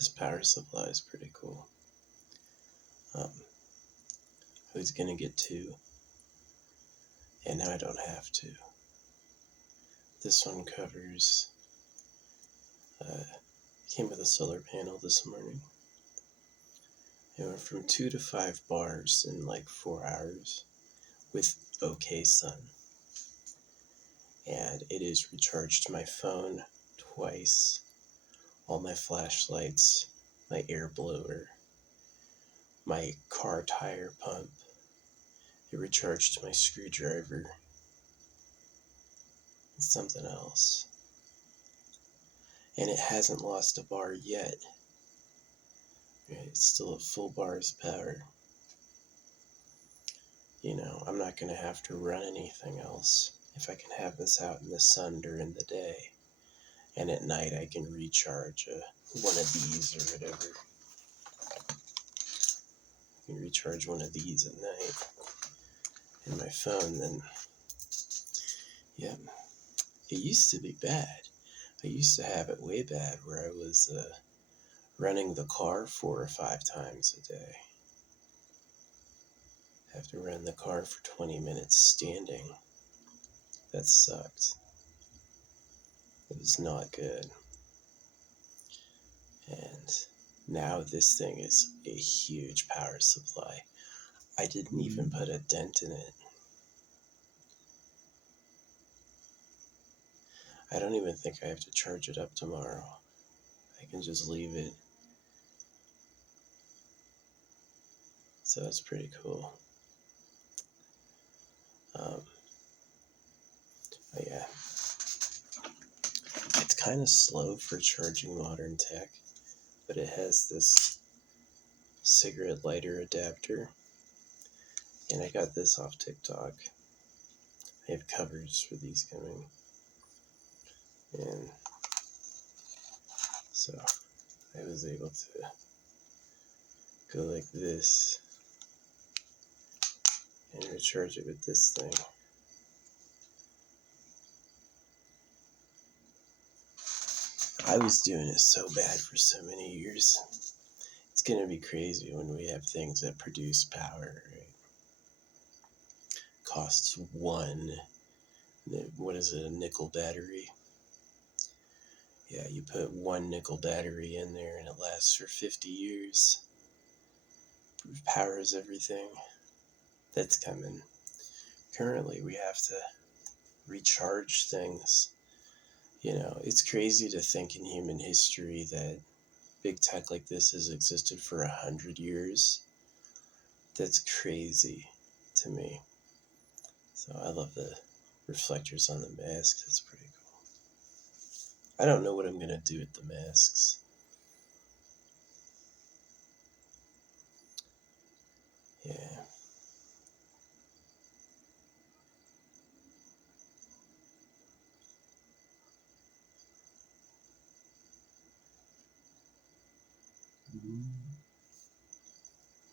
This power supply is pretty cool. I was gonna get two, and now I don't have to. This one covers, came with a solar panel this morning. It went from 2 to 5 bars in like 4 hours with okay sun. And it has recharged my phone twice, all my flashlights, my air blower, my car tire pump. It recharged my screwdriver. It's something else. And it hasn't lost a bar yet. Right? It's still at full bars power. You know, I'm not going to have to run anything else if I can have this out in the sun during the day. And at night I can recharge one of these or whatever. I can recharge one of these at night. And my phone then, yeah, it used to be bad. I used to have it way bad where I was running the car 4 or 5 times a day. Have to run the car for 20 minutes standing. That sucked. It was not good. And now this thing is a huge power supply. I didn't even put a dent in it. I don't even think I have to charge it up tomorrow. I can just leave it. So that's pretty cool. But yeah. It's kind of slow for charging modern tech, but it has this cigarette lighter adapter. And I got this off TikTok. I have covers for these coming. And so I was able to go like this and recharge it with this thing. I was doing it so bad for so many years. It's going to be crazy when we have things that produce power, right? Costs one, what is it, a nickel battery? Yeah, you put one nickel battery in there and it lasts for 50 years. Powers everything. That's coming. Currently, we have to recharge things. You know, it's crazy to think in human history that big tech like this has existed for 100 years. That's crazy to me. So I love the reflectors on the mask. That's pretty cool. I don't know what I'm going to do with the masks. Yeah.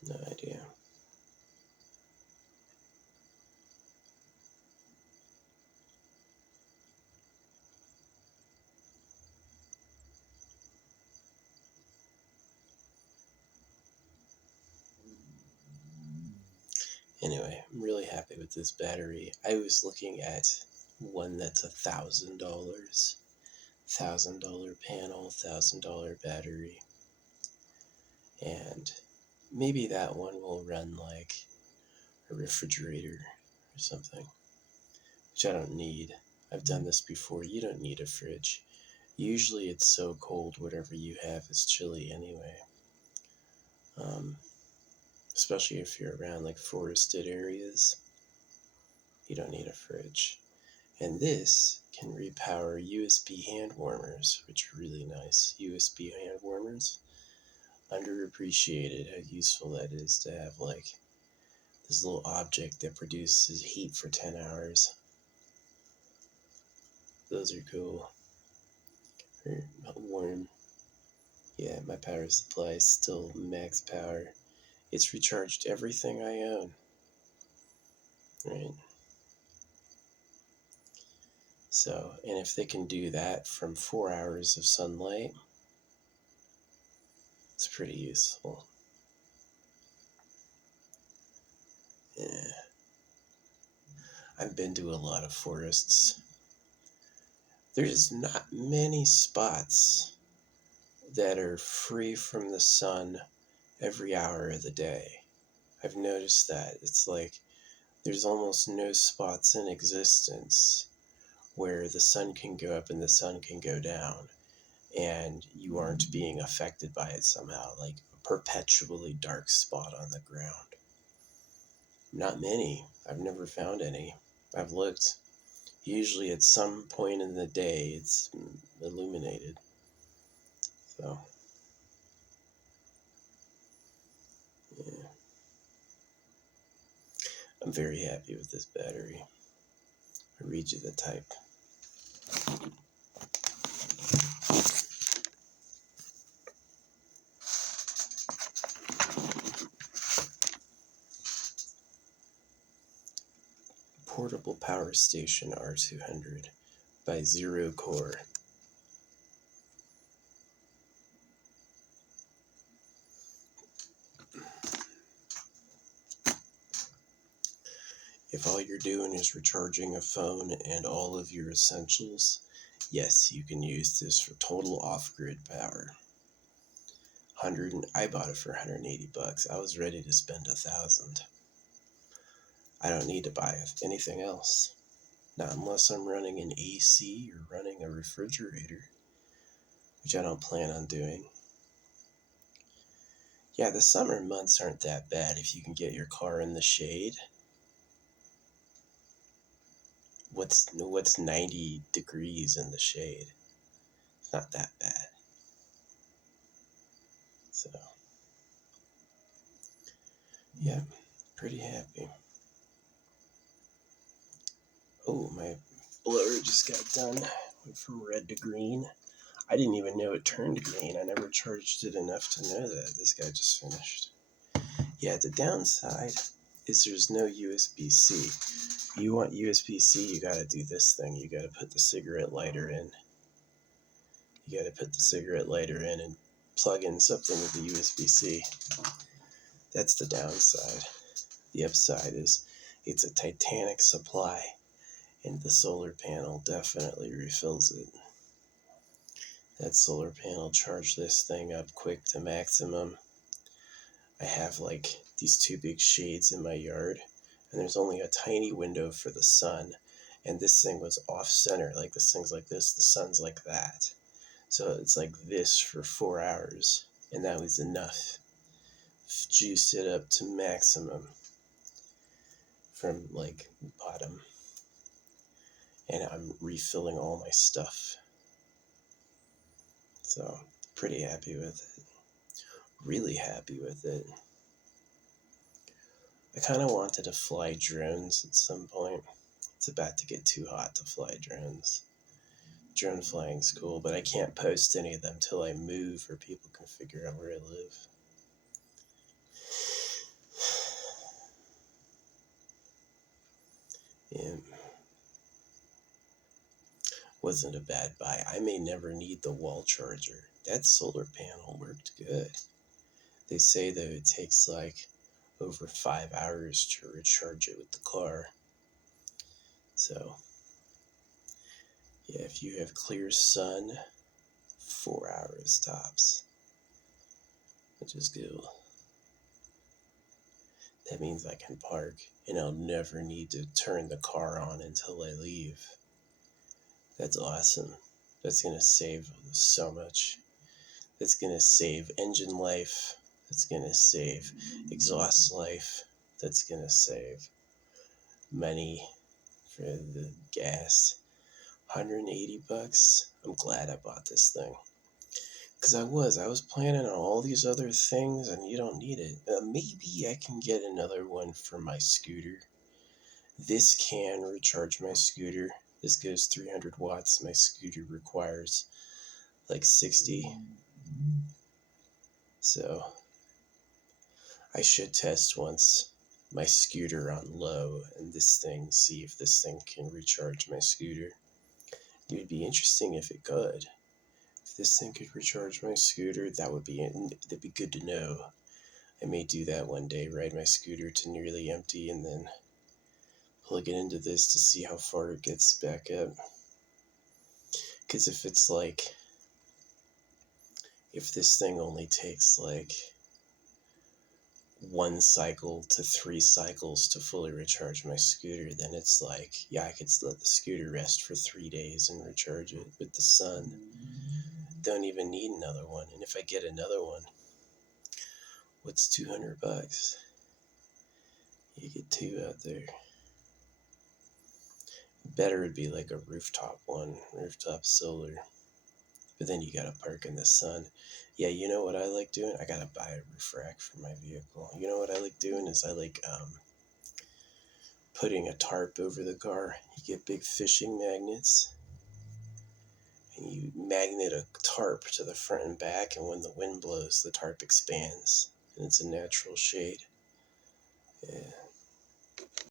No idea. Anyway, I'm really happy with this battery. I was looking at one that's $1,000. $1,000 panel, $1,000 battery. And maybe that one will run like a refrigerator or something, which I don't need. I've done this before. You don't need a fridge. Usually it's so cold, whatever you have is chilly anyway. Especially if you're around like forested areas. You don't need a fridge. And this can repower USB hand warmers, which are really nice. USB hand warmers. Underappreciated how useful that is to have like this little object that produces heat for 10 hours. Those are cool. Warm. Yeah, my power supply is still max power. It's recharged everything I own. Right? So, and if they can do that from 4 hours of sunlight, It's pretty useful. Yeah. I've been to a lot of forests. There's not many spots that are free from the sun every hour of the day. I've noticed that. It's like there's almost no spots in existence where the sun can go up and the sun can go down and you aren't being affected by it somehow, like a perpetually dark spot on the ground. Not many. I've never found any. I've looked. Usually at some point in the day it's illuminated. So, yeah. I'm very happy with this battery. I'll read you the type. Portable Power Station R200 by Zerokor. If all you're doing is recharging a phone and all of your essentials, yes, you can use this for total off-grid power. I bought it for $180. I was ready to spend $1,000. I don't need to buy anything else. Not unless I'm running an AC or running a refrigerator, which I don't plan on doing. Yeah, the summer months aren't that bad if you can get your car in the shade. What's 90 degrees in the shade? It's not that bad. So, yeah, pretty happy. Oh, my blower just got done. Went from red to green. I didn't even know it turned green. I never charged it enough to know that. This guy just finished. Yeah, the downside is there's no USB-C. You want USB-C, you gotta do this thing. You gotta put the cigarette lighter in. You gotta put the cigarette lighter in and plug in something with the USB-C. That's the downside. The upside is it's a Titanic supply, and the solar panel definitely refills it. That solar panel charged this thing up quick to maximum. I have like these two big shades in my yard, and there's only a tiny window for the sun, and this thing was off center. Like this thing's like this, the sun's like that. So it's like this for 4 hours, and that was enough. Juice it up to maximum from like bottom, and I'm refilling all my stuff. So pretty happy with it. Really happy with it. I kind of wanted to fly drones at some point. It's about to get too hot to fly drones. Drone flying's cool, but I can't post any of them till I move or people can figure out where I live. Yeah. Wasn't a bad buy. I may never need the wall charger. That solar panel worked good. They say though it takes like over 5 hours to recharge it with the car. So, yeah, if you have clear sun, 4 hours tops. Which is good. That means I can park and I'll never need to turn the car on until I leave. That's awesome. That's going to save so much. That's going to save engine life. That's going to save exhaust life. That's going to save money for the gas. $180. I'm glad I bought this thing. Because I was planning on all these other things and you don't need it. Maybe I can get another one for my scooter. This can recharge my scooter. This goes 300 watts. My scooter requires like 60. So I should test once my scooter on low and this thing, see if this thing can recharge my scooter. It would be interesting if it could. If this thing could recharge my scooter, that'd be good to know. I may do that one day, ride my scooter to nearly empty and then plug it into this to see how far it gets back up. Because if this thing only takes like 1 cycle to 3 cycles to fully recharge my scooter, then it's like, yeah, I could let the scooter rest for 3 days and recharge it with the sun. Don't even need another one. And if I get another one, what's $200? You get 2 out there. Better would be like a rooftop solar. But then you gotta park in the sun. Yeah, you know what I like doing? I gotta buy a roof rack for my vehicle. You know what I like doing is I like putting a tarp over the car. You get big fishing magnets, and you magnet a tarp to the front and back, and when the wind blows, the tarp expands, and it's a natural shade.